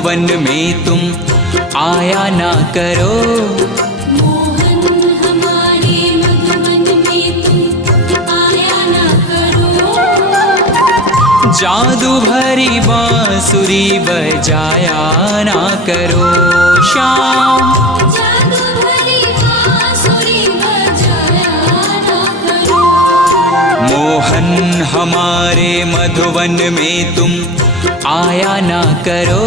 मधुवन में तुम आया ना करो। मोहन हमारे मधुवन में तुम आया ना करो। जादू भरी बांसुरी बजाया ना करो। श्याम जादू भरी बांसुरी बजाया ना करो। मोहन हमारे मधुवन में तुम आया ना करो।